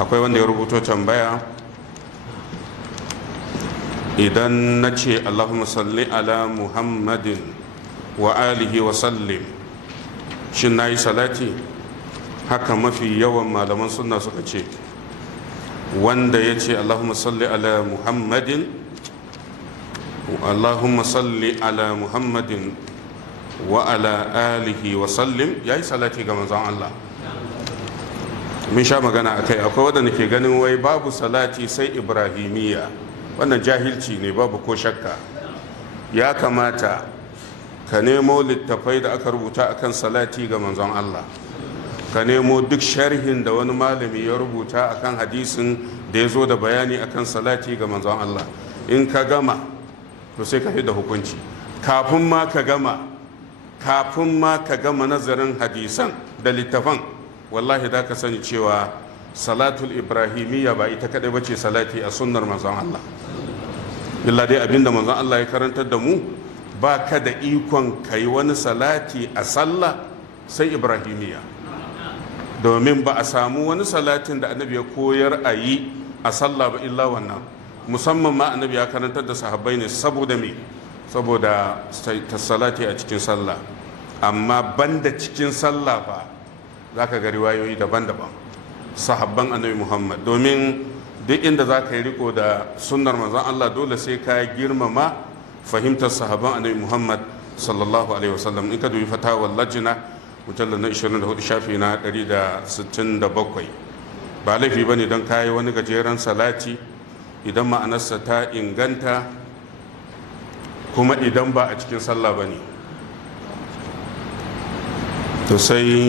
akwai wanda ya rubuto tambaya, idan na ce Allahumma salli ala Muhammadin wa alihi wa sallim, shin na yi salati? Haka mafi yawan malaman sunna suka ce, wanda ya ce Allahumma salli ala Muhammadin wa ala alihi wa sallim, ya yi salati ga manzon Allah. Mun sha magana a kai, akwai wadanda ke ganin wai babu salati sai ibrahimiyya. Wannan jahilci ne, babu ko shakka. Ya kamata ka nemo littafai da aka rubuta akan salati ga manzon Allah, ka nemo duk sharhin da wani malami ya rubuta akan hadisin da ya zo da bayani akan salati ga manzon Allah. In ka gama to sai ka fi da hukunci. Kafin ma ka gama nazarin hadisan da littafan, wallahi da ka sani cewa salatul ibrahimiyya ba ita kadai bace salati a sunnar manzon Allah. illa dai abinda manzon Allah ya karantar da mu, ba ka da ikon kai wani salati a sallah sai ibrahimiyya, domin ba a samu wani salatin da annabi ya koyar a yi a sallah ba illa wannan. Musamman ma annabi ya karantar da sahabbai ne saboda me, saboda ta salati a cikin sallah. Amma banda cikin sallah fa za ka ga riwayoyi daban-daban sahabban annabi Muhammad, domin duk inda za ka yi riko da sunnar manzon Allah dole sai ka girmama fahimtar sahabban annabi Muhammad sallallahu alaihi wasallam. In ka dubi fatawar lajina mujallar na 24 shafi na 167, ba laifi ba ne don kayi wani gajeren salati idan ma'anarsa ta inganta, kuma idan ba a cikin sallah ba ne to sai